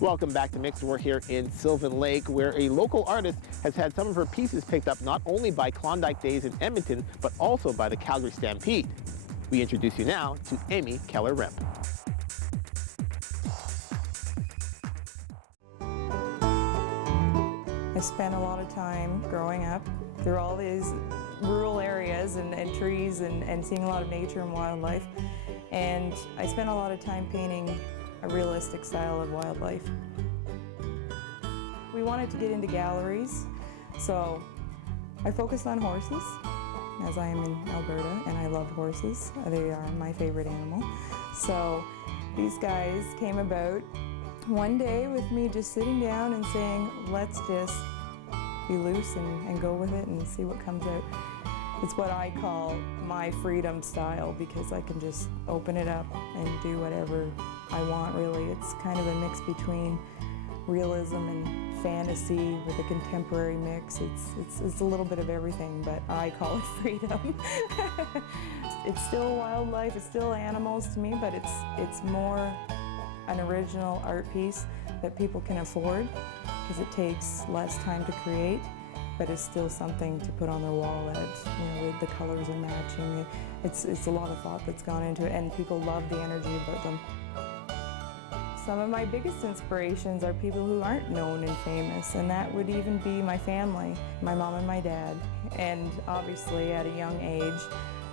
Welcome back to Mix. We're here in Sylvan Lake, where a local artist has had some of her pieces picked up not only by Klondike Days in Edmonton, but also by the Calgary Stampede. We introduce you now to Amy Keller-Rimp. I spent a lot of time growing up through all these rural areas and trees and seeing a lot of nature and wildlife. And I spent a lot of time painting a realistic style of wildlife. We wanted to get into galleries, so I focused on horses, as I am in Alberta and I love horses. They are my favorite animal. So these guys came about one day with me just sitting down and saying, let's just be loose and go with it and see what comes out. It's what I call my freedom style, because I can just open it up and do whatever I want, really. It's kind of a mix between realism and fantasy with a contemporary mix. It's a little bit of everything, but I call it freedom. It's still wildlife, it's still animals to me, but it's more an original art piece that people can afford, because it takes less time to create, but it's still something to put on their wall that, you know, the colors are matching. It's a lot of thought that's gone into it, and people love the energy about them. Some of my biggest inspirations are people who aren't known and famous, and that would even be my family, my mom and my dad. And obviously at a young age,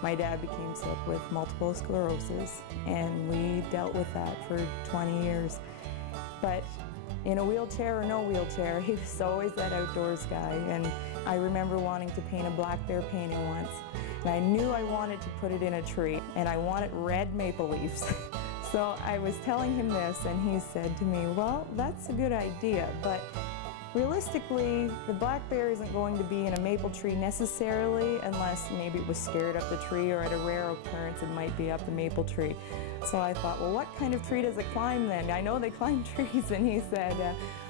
my dad became sick with multiple sclerosis, and we dealt with that for 20 years. But in a wheelchair or no wheelchair, he was always that outdoors guy. And I remember wanting to paint a black bear painting once, and I knew I wanted to put it in a tree, and I wanted red maple leaves. So I was telling him this, and he said to me, well, that's a good idea, but realistically, the black bear isn't going to be in a maple tree necessarily, unless maybe it was scared up the tree, or at a rare occurrence it might be up the maple tree. So I thought, well, what kind of tree does it climb then? I know they climb trees. And he said,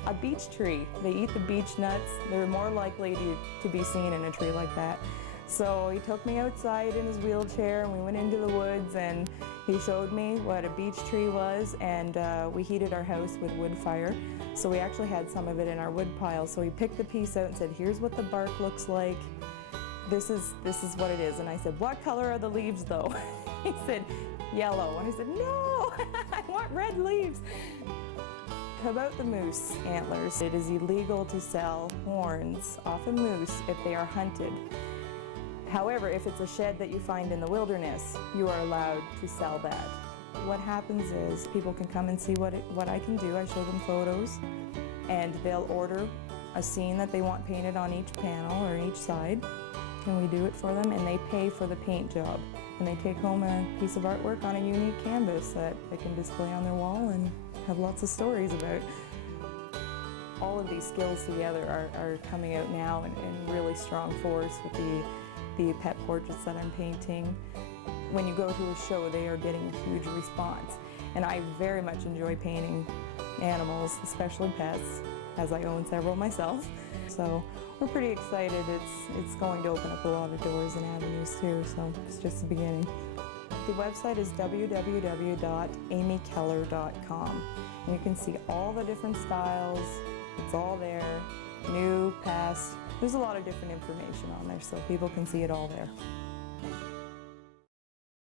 a beech tree. They eat the beech nuts. They're more likely to be seen in a tree like that. So he took me outside in his wheelchair, and we went into the woods, and he showed me what a beech tree was, and we heated our house with wood fire. So we actually had some of it in our wood pile. So he picked the piece out and said, here's what the bark looks like. This is what it is. And I said, what color are the leaves though? He said, yellow. And I said, no, I want red leaves. How about the moose antlers? It is illegal to sell horns off a moose if they are hunted. However, if it's a shed that you find in the wilderness, you are allowed to sell that. What happens is people can come and see what I can do. I show them photos, and they'll order a scene that they want painted on each panel or each side, and we do it for them, and they pay for the paint job. And they take home a piece of artwork on a unique canvas that they can display on their wall and have lots of stories about. All of these skills together are coming out now in really strong force with the pet portraits that I'm painting. When you go to a show, they are getting a huge response. And I very much enjoy painting animals, especially pets, as I own several myself. So we're pretty excited. It's going to open up a lot of doors and avenues too, so it's just the beginning. The website is www.amykeller.com, and you can see all the different styles. It's all there, new, past. There's a lot of different information on there, so people can see it all there.